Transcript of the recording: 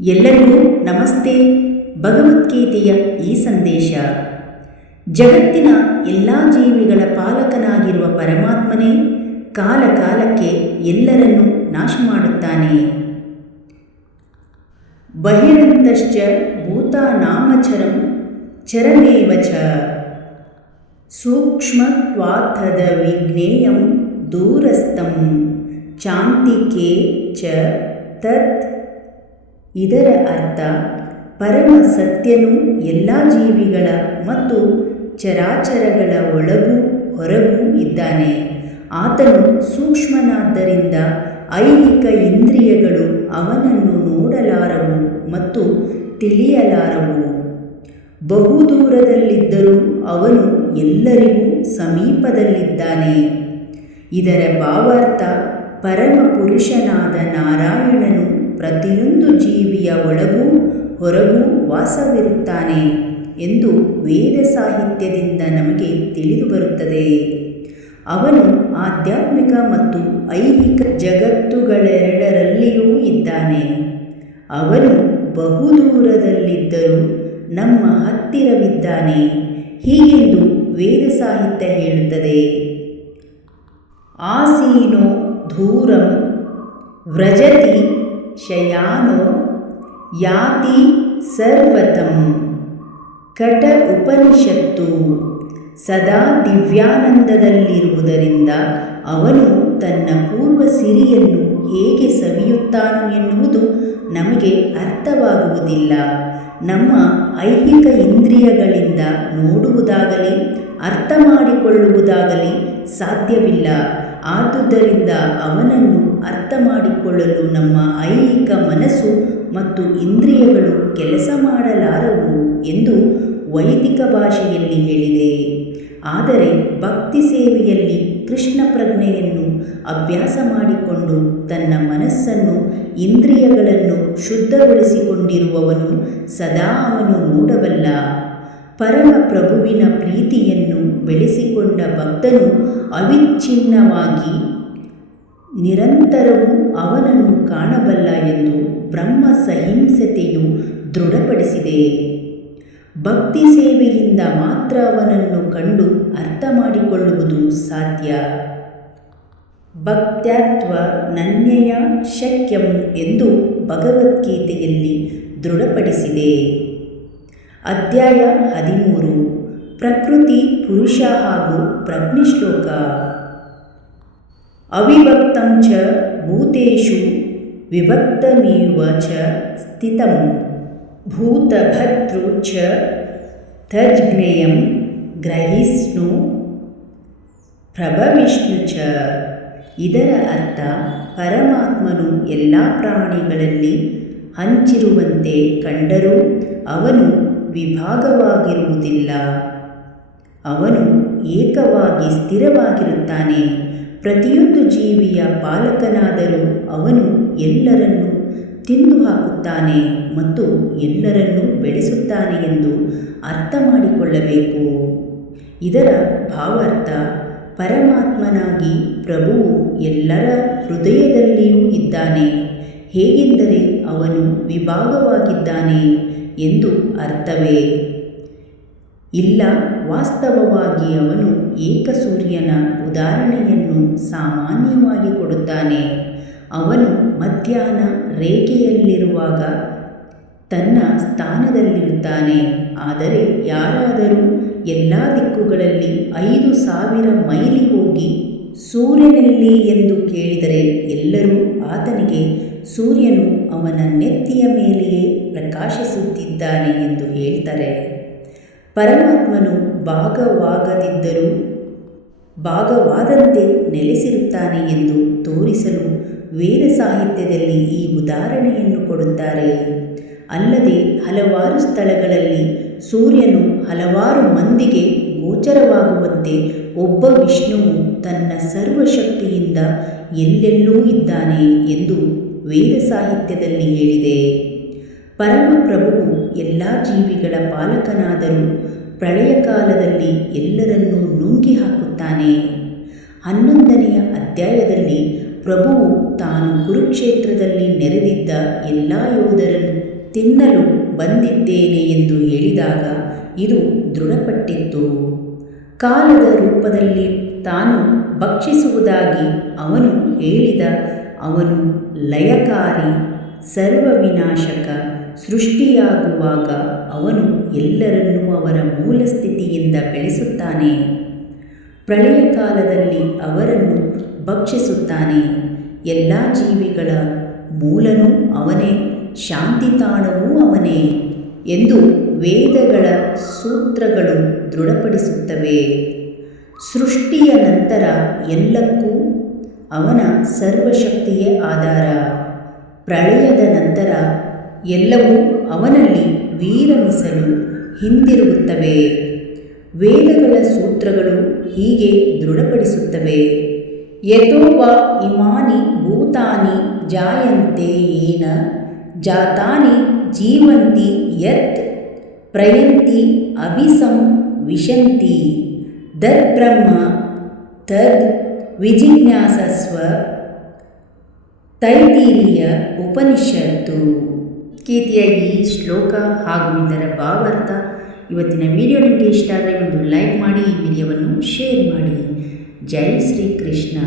ಎಲ್ಲರಿಗೂ ನಮಸ್ತೆ. ಭಗವದ್ಗೀತೆಯ ಈ ಸಂದೇಶ. ಜಗತ್ತಿನ ಎಲ್ಲ ಜೀವಿಗಳ ಪಾಲಕನಾಗಿರುವ ಪರಮಾತ್ಮನೇ ಕಾಲಕಾಲಕ್ಕೆ ಎಲ್ಲರನ್ನೂ ನಾಶ ಮಾಡುತ್ತಾನೆ. ಬಹಿರಂತಶ್ಚ ಭೂತಾನಾಮಚರಂ ಚರಮೇವ ಚ ಸೂಕ್ಷ್ಮತ್ವಾಥದ ವಿಜ್ಞೇಯಂ ದೂರಸ್ಥಂ ಚಾಂತಿಕೆ ಚ ತತ್ ಇದರ ಅರ್ಥ ಪರಮ ಸತ್ಯನು ಎಲ್ಲ ಜೀವಿಗಳ ಮತ್ತು ಚರಾಚರಗಳ ಒಳಗೂ ಹೊರಗೂ ಇದ್ದಾನೆ. ಆತನು ಸೂಕ್ಷ್ಮನಾದ್ದರಿಂದ ಐಹಿಕ ಇಂದ್ರಿಯಗಳು ಅವನನ್ನು ನೋಡಲಾರವು ಮತ್ತು ತಿಳಿಯಲಾರವು. ಬಹುದೂರದಲ್ಲಿದ್ದರೂ ಅವನು ಎಲ್ಲರಿಗೂ ಸಮೀಪದಲ್ಲಿದ್ದಾನೆ. ಇದರ ಭಾವಾರ್ಥ ಪರಮ ಪುರುಷನಾದ ನಾರಾಯಣನು ಪ್ರತಿಯೊಂದು ಜೀವಿಯ ಒಳಗೂ ಹೊರಗೂ ವಾಸವಿರುತ್ತಾನೆ ಎಂದು ವೇದ ಸಾಹಿತ್ಯದಿಂದ ನಮಗೆ ತಿಳಿದುಬರುತ್ತದೆ ಅವನು ಆಧ್ಯಾತ್ಮಿಕ ಮತ್ತು ಐಹಿಕ ಜಗತ್ತುಗಳೆರಡರಲ್ಲಿಯೂ ಇದ್ದಾನೆ. ಅವನು ಬಹುದೂರದಲ್ಲಿದ್ದರೂ ನಮ್ಮ ಹತ್ತಿರವಿದ್ದಾನೆ. ಹೀಗೆಂದು ವೇದ ಸಾಹಿತ್ಯ ಹೇಳುತ್ತದೆ. ಆಸೀನೋ ದೂರಂ ವ್ರಜತಿ ಶಯಾನೋ ಯಾತಿ ಸರ್ವತಂ. ಕಟ ಉಪನಿಷತ್ತು ಸದಾ ದಿವ್ಯಾನಂದದಲ್ಲಿರುವುದರಿಂದ ಅವನು ತನ್ನ ಪೂರ್ವ ಸಿರಿಯನ್ನು ಹೇಗೆ ಸವಿಯುತ್ತಾನು ಎನ್ನುವುದು ನಮಗೆ ಅರ್ಥವಾಗುವುದಿಲ್ಲ. ನಮ್ಮ ಐಹಿಕ ಇಂದ್ರಿಯಗಳಿಂದ ನೋಡುವುದಾಗಲಿ, ಅರ್ಥ ಮಾಡಿಕೊಳ್ಳುವುದಾಗಲಿ ಸಾಧ್ಯವಿಲ್ಲ. ಆದುದರಿಂದ ಅವನನ್ನು ಅರ್ಥ ಮಾಡಿಕೊಳ್ಳಲು ನಮ್ಮ ಐಹಿಕ ಮನಸ್ಸು ಮತ್ತು ಇಂದ್ರಿಯಗಳು ಕೆಲಸ ಮಾಡಲಾರವು ಎಂದು ವೈದಿಕ ಭಾಷೆಯಲ್ಲಿ ಹೇಳಿದೆ. ಆದರೆ ಭಕ್ತಿ ಸೇವೆಯಲ್ಲಿ ಕೃಷ್ಣ ಪ್ರಜ್ಞೆಯನ್ನು ಅಭ್ಯಾಸ ಮಾಡಿಕೊಂಡು ತನ್ನ ಮನಸ್ಸನ್ನು ಇಂದ್ರಿಯಗಳನ್ನು ಶುದ್ಧಗೊಳಿಸಿಕೊಂಡಿರುವವನು ಸದಾ ಅವನು ನೋಡಬಲ್ಲ. ಪರಮ ಪ್ರಭುವಿನ ಪ್ರೀತಿಯನ್ನು ಬೆಳೆಸಿಕೊಂಡ ಭಕ್ತನು ಅವಿಚ್ಛಿನ್ನವಾಗಿ ನಿರಂತರವೂ ಅವನನ್ನು ಕಾಣಬಲ್ಲ ಎಂದು ಬ್ರಹ್ಮ ಸಹಿಂಸತೆಯು ದೃಢಪಡಿಸಿದೆ. ಭಕ್ತಿ ಸೇವೆಯಿಂದ ಮಾತ್ರ ಅವನನ್ನು ಕಂಡು ಅರ್ಥ ಮಾಡಿಕೊಳ್ಳುವುದು ಸಾಧ್ಯ. ಭಕ್ತ್ಯಾತ್ವ ನನ್ಯಯ ಶಕ್ಯಂ ಎಂದು ಭಗವದ್ಗೀತೆಯಲ್ಲಿ ದೃಢಪಡಿಸಿದೆ. ಅಧ್ಯಾಯ ಹದಿಮೂರು. ಪ್ರಕೃತಿ, ಪುರುಷ ಹಾಗೂ ಪ್ರಜ್ಞಶ್ಲೋಕ ಅವಿಭಕ್ತಂ ಚ ಭೂತೇಷು ವಿಭಕ್ತಮೇವ ಚ ಸ್ಥಿತಂ ಭೂತಭರ್ತೃ ಚ ತಜ್ಜ್ಞೇಯಂ ಗ್ರಹಿಸ್ನು ಪ್ರಭವಿಷ್ಣು ಚ. ಇದರ ಅರ್ಥ ಪರಮಾತ್ಮನು ಎಲ್ಲ ಪ್ರಾಣಿಗಳಲ್ಲಿ ಹಂಚಿರುವಂತೆ ಕಂಡರೂ ಅವನು ವಿಭಾಗವಾಗಿರುವುದಿಲ್ಲ. ಅವನು ಏಕವಾಗಿ ಸ್ಥಿರವಾಗಿರುತ್ತಾನೆ. ಪ್ರತಿಯೊಂದು ಜೀವಿಯ ಪಾಲಕನಾದರೂ ಅವನು ಎಲ್ಲರನ್ನೂ ತಿಂದು ಹಾಕುತ್ತಾನೆ ಮತ್ತು ಎಲ್ಲರನ್ನೂ ಬೆಳೆಸುತ್ತಾನೆ ಎಂದು ಅರ್ಥ ಮಾಡಿಕೊಳ್ಳಬೇಕು ಇದರ ಭಾವಾರ್ಥ ಪರಮಾತ್ಮನಾಗಿ ಪ್ರಭುವು ಎಲ್ಲರ ಹೃದಯದಲ್ಲಿಯೂ ಇದ್ದಾನೆ. ಹೇಗೆಂದರೆ ಅವನು ವಿಭಾಗವಾಗಿದ್ದಾನೆ ಎಂದು ಅರ್ಥವೇ. ಇಲ್ಲ, ವಾಸ್ತವವಾಗಿ ಅವನು ಏಕಸೂರ್ಯನ ಉದಾಹರಣೆಯನ್ನು ಸಾಮಾನ್ಯವಾಗಿ ಕೊಡುತ್ತಾನೆ. ಅವನು ಮಧ್ಯಾಹ್ನ ರೇಖೆಯಲ್ಲಿರುವಾಗ ತನ್ನ ಸ್ಥಾನದಲ್ಲಿರುತ್ತಾನೆ. ಆದರೆ ಯಾರಾದರೂ ಎಲ್ಲ ದಿಕ್ಕುಗಳಲ್ಲಿ ಐದು ಸಾವಿರ ಮೈಲಿ ಹೋಗಿ ಸೂರ್ಯನಲ್ಲಿ ಎಂದು ಕೇಳಿದರೆ ಎಲ್ಲರೂ ಆತನಿಗೆ, ಸೂರ್ಯನು ಅವನ ನೆತ್ತಿಯ ಮೇಲೆಯೇ ಪ್ರಕಾಶಿಸುತ್ತಿದ್ದಾನೆ ಎಂದು ಹೇಳ್ತಾರೆ. ಪರಮಾತ್ಮನು ಭಾಗವಾಗದಿದ್ದರೂ ಭಾಗವಾದಂತೆ ನೆಲೆಸಿರುತ್ತಾನೆ ಎಂದು ತೋರಿಸಲು ವೇದ ಸಾಹಿತ್ಯದಲ್ಲಿ ಈ ಉದಾಹರಣೆಯನ್ನು ಕೊಡುತ್ತಾರೆ. ಅಲ್ಲದೆ ಹಲವಾರು ಸ್ಥಳಗಳಲ್ಲಿ ಸೂರ್ಯನು ಹಲವಾರು ಮಂದಿಗೆ ಗೋಚರವಾಗುವಂತೆ ಒಬ್ಬ ವಿಷ್ಣುವು ತನ್ನ ಸರ್ವಶಕ್ತಿಯಿಂದ ಎಲ್ಲೆಲ್ಲೂ ಇದ್ದಾನೆ ಎಂದು ವೇದ ಸಾಹಿತ್ಯದಲ್ಲಿ ಹೇಳಿದೆ. ಪರಮಪ್ರಭುವು ಎಲ್ಲ ಜೀವಿಗಳ ಪಾಲಕನಾದರೂ ಪ್ರಳಯ ಕಾಲದಲ್ಲಿ ಎಲ್ಲರನ್ನೂ ನುಂಗಿ ಹಾಕುತ್ತಾನೆ. ಹನ್ನೊಂದನೆಯ ಅಧ್ಯಾಯದಲ್ಲಿ ಪ್ರಭುವು ತಾನು ಕುರುಕ್ಷೇತ್ರದಲ್ಲಿ ನೆರೆದಿದ್ದ ಎಲ್ಲ ಯೋಧರನ್ನು ತಿನ್ನಲು ಬಂದಿದ್ದೇನೆ ಎಂದು ಹೇಳಿದಾಗ ಇದು ದೃಢಪಟ್ಟಿತ್ತು. ಕಾಲದ ರೂಪದಲ್ಲಿ ತಾನು ಭಕ್ಷಿಸುವುದಾಗಿ ಅವನು ಹೇಳಿದ ಅವನು ಲಯಕಾರಿ, ಸರ್ವವಿನಾಶಕ ಸೃಷ್ಟಿಯಾಗುವಾಗ ಅವನು ಎಲ್ಲರನ್ನೂ ಅವರ ಮೂಲ ಸ್ಥಿತಿಯಿಂದ ಬೆಳೆಸುತ್ತಾನೆ. ಪ್ರಳಯ ಕಾಲದಲ್ಲಿ ಅವರನ್ನು ಭಕ್ಷಿಸುತ್ತಾನೆ. ಎಲ್ಲ ಜೀವಿಗಳ ಮೂಲನೂ ಅವನೇ, ಶಾಂತಿ ತಾಣವೂ ಅವನೇ ಎಂದು ವೇದಗಳ ಸೂತ್ರಗಳು ದೃಢಪಡಿಸುತ್ತವೆ. ಸೃಷ್ಟಿಯ ನಂತರ ಎಲ್ಲಕ್ಕೂ ಅವನ ಸರ್ವಶಕ್ತಿಯೇ ಆಧಾರ. ಪ್ರಳಯದ ನಂತರ ಎಲ್ಲವೂ ಅವನಲ್ಲಿ ವೀರಮಿಸಲು ಹಿಂದಿರುಗುತ್ತವೆ. ವೇದಗಳ ಸೂತ್ರಗಳು ಹೀಗೆ ದೃಢಪಡಿಸುತ್ತವೆ. ಯಥೋವ ಇಮಾನಿ ಭೂತಾನಿ ಜಾಯಂತೆ ಏನ, ಜಾತಾನಿ ಜೀವಂತಿ ಯತ್, ಪ್ರಯಂತಿ ಅಭಿಸಂ ವಿಶಂತಿ ತದ್ಬ್ರಹ್ಮ ತದ್ ವಿಜಿಜ್ಞಾಸಸ್ವ, ತೈತೀರಿಯ ಉಪನಿಷತ್ತು. ಗೀತೆಯ ಈ ಶ್ಲೋಕ ಹಾಗೂ ಇದರ ಭಾವಾರ್ಥ. ಇವತ್ತಿನ ವಿಡಿಯೋ ನಿಮಗೆ ಇಷ್ಟ ಆದರೆ ಒಂದು ಲೈಕ್ ಮಾಡಿ, ಈ ವಿಡಿಯೋವನ್ನು ಶೇರ್ ಮಾಡಿ. ಜೈ ಶ್ರೀ ಕೃಷ್ಣ